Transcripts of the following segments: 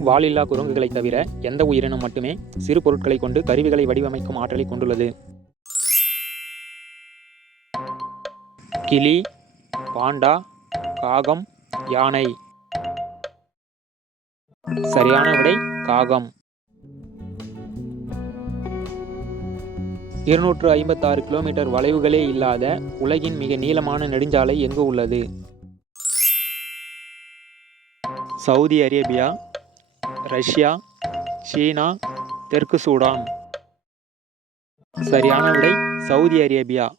வாலில்லா குரங்குகளைத் தவிர எந்த உயிரினம் மட்டுமே சிறு பொருட்களைக் கொண்டு கருவிகளை வடிவமைக்கும் ஆற்றலை கொண்டுள்ளது? கிளி, பாண்டா, காகம், யானை. சரியான விடை காகம். 256 கிலோமீட்டர் வளைவுகளே இல்லாத உலகின் மிக நீளமான நெடுஞ்சாலை எங்கு உள்ளது? சவுதி அரேபியா, ரஷ்யா, சீனா, தெற்கு சூடான். சரியான விடை சவுதி அரேபியா.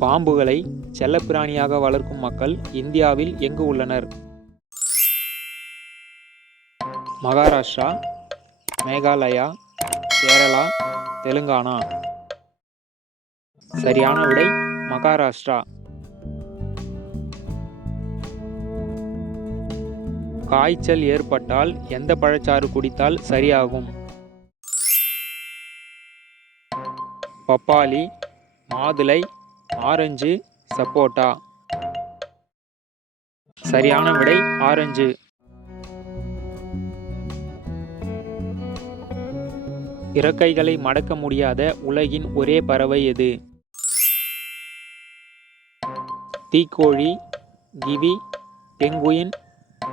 பாம்புகளை செல்லப்பிராணியாக வளர்க்கும் மக்கள் இந்தியாவில் எங்கு உள்ளனர்? மகாராஷ்டிரா, மேகாலயா, கேரளா, தெலுங்கானா. சரியான விடை மகாராஷ்டிரா. காய்ச்சல் ஏற்பட்டால் எந்த பழச்சாறு குடித்தால் சரியாகும்? பப்பாளி, மாதுளை, ஆரஞ்சு, சப்போட்டா. சரியான விடை ஆரஞ்சு. இறக்கைகளை மடக்க முடியாத உலகின் ஒரே பறவை எது? தீக்கோழி, கிவி, பெங்குயின்,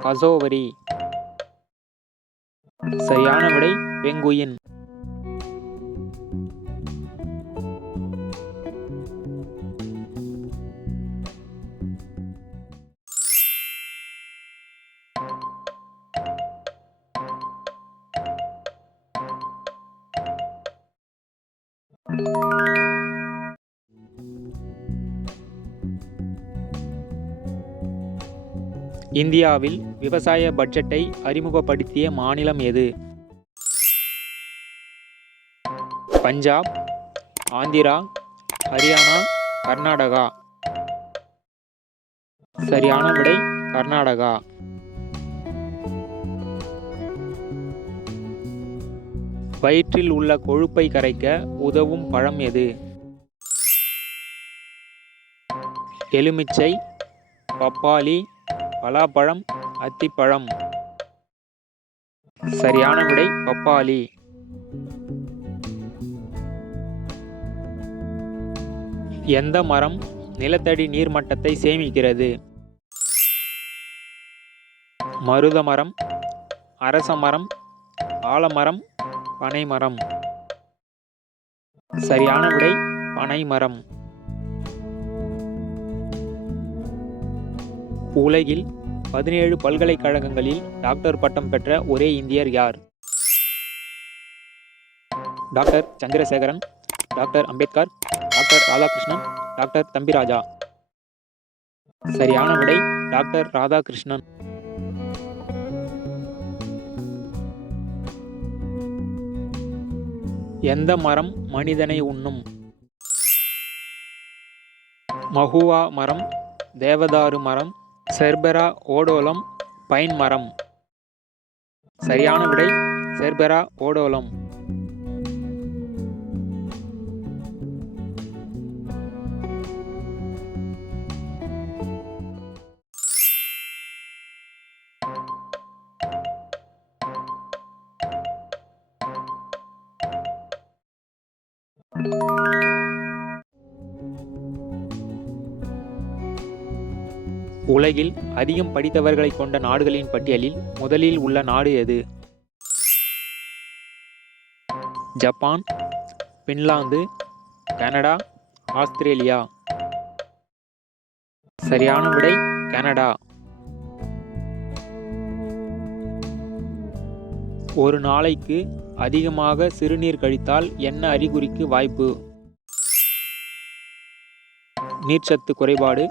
கசோவரி. சரியான விடை பெங்குயின். இந்தியாவில் விவசாய பட்ஜெட்டை அறிமுகப்படுத்திய மாநிலம் எது? பஞ்சாப், ஆந்திரா, ஹரியானா, கர்நாடகா. சரியான விடை கர்நாடகா. வயிற்றில் உள்ள கொழுப்பை கரைக்க உதவும் பழம் எது? எலுமிச்சை, பப்பாளி, பலாப்பழம், அத்திப்பழம். சரியான விடை பப்பாளி. எந்த மரம் நிலத்தடி நீர்மட்டத்தை சேமிக்கிறது? மருத மரம், அரச மரம், ஆலமரம், பனைமரம். சரியான விடை பனைமரம். உலகில் 17 பல்கலைக்கழகங்களில் டாக்டர் பட்டம் பெற்ற ஒரே இந்தியர் யார்? Doctor Chandrasekaran, doctor Ambedkar, doctor Radhakrishnan, doctor Thambiraja. சரியான விடை டாக்டர் ராதாகிருஷ்ணன். எந்த மரம் மனிதனை உண்ணும்? மஹுவா மரம், தேவதாரு மரம், செர்பெரா ஓடோலம், பைன் மரம். சரியான விடை செர்பெரா ஓடோலம். உலகில் அதிகம் படித்தவர்களை கொண்ட நாடுகளின் பட்டியலில் முதலில் உள்ள நாடு எது? Japan, Finland, Canada, Australia. சரியான விடை கனடா. ஒரு நாளைக்கு அதிகமாக சிறுநீர் கழித்தால் என்ன அறிகுறிக்கு வாய்ப்பு? நீர்ச்சத்து குறைபாடு,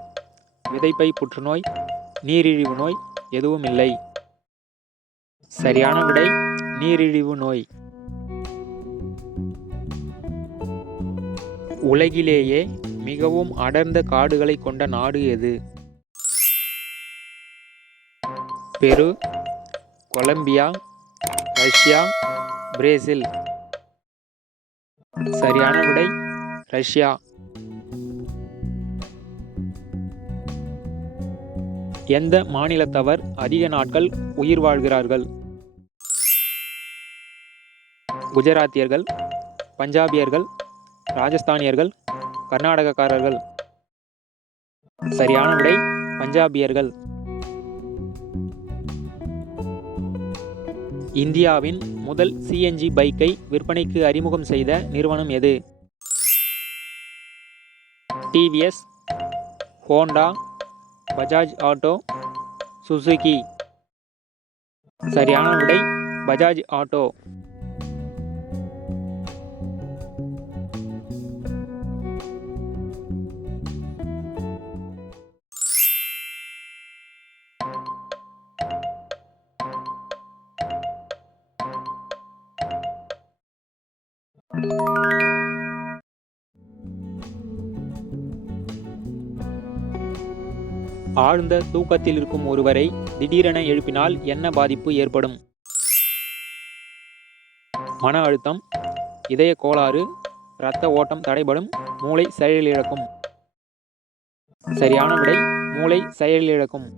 விதைப்பை புற்றுநோய், நீரிழிவு நோய், எதுவும் இல்லை. சரியான விடை நீரிழிவு நோய். உலகிலேயே மிகவும் அடர்ந்த காடுகளை கொண்ட நாடு எது? பெரு, கொலம்பியா, ரஷ்யா, பிரேசில். சரியான விடை ரஷ்யா. எந்த மாநிலத்தவர் அதிக நாட்கள் உயிர் வாழ்கிறார்கள்? குஜராத்தியர்கள், பஞ்சாபியர்கள், ராஜஸ்தானியர்கள், கர்நாடகக்காரர்கள். சரியான விடை பஞ்சாபியர்கள். இந்தியாவின் முதல் சிஎன்ஜி பைக்கை விற்பனைக்கு அறிமுகம் செய்த நிறுவனம் எது? TVS, Honda, Bajaj auto, Suzuki. சரியான விடை பஜாஜ் ஆட்டோ. ஆழ்ந்த தூக்கத்தில் இருக்கும் ஒருவரை திடீரென எழுப்பினால் என்ன பாதிப்பு ஏற்படும்? மன அழுத்தம், இதய கோளாறு, இரத்த ஓட்டம் தடைபடும், மூளை செயலிழக்கும். சரியான விடை மூளை செயலிழக்கும்.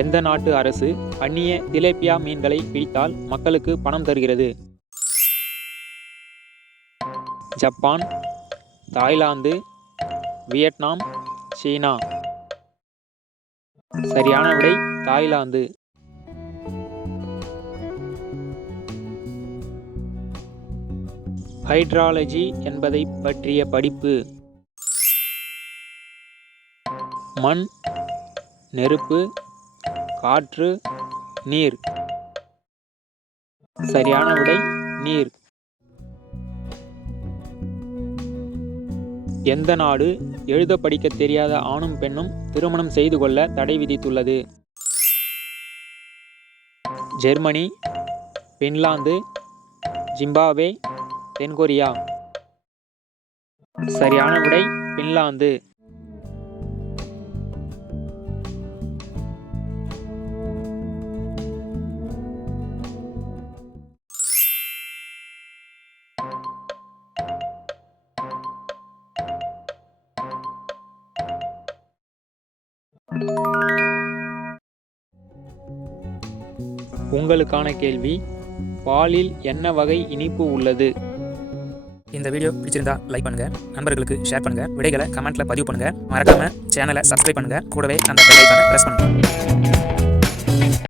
எந்த நாட்டு அரசு அந்நிய திலேப்பியா மீன்களை பிடித்தால் மக்களுக்கு பணம் தருகிறது? ஜப்பான், தாய்லாந்து, வியட்நாம், சீனா. சரியான விடை தாய்லாந்து. ஹைட்ராலஜி என்பதை பற்றிய படிப்பு. மண், நெருப்பு, காற்று, நீர். சரியான விடை நீர். எந்த நாடு எழுத படிக்க தெரியாத ஆணும் பெண்ணும் திருமணம் செய்து கொள்ள தடை விதித்துள்ளது? ஜெர்மனி, பின்லாந்து, ஜிம்பாப்வே, தென்கொரியா. சரியான விடை பின்லாந்து. உங்களுக்கான கேள்வி, பாலில் என்ன வகை இனிப்பு உள்ளது? இந்த வீடியோ பிடிச்சிருந்தா லைக் பண்ணுங்க, நண்பர்களுக்கு ஷேர் பண்ணுங்க, விடைகளை கமெண்ட்ல பதிவு பண்ணுங்க, மறக்காம சேனலை சப்ஸ்கிரைப் பண்ணுங்க, கூடவே அந்த பெல் ஐகானை பிரஸ் பண்ணுங்க.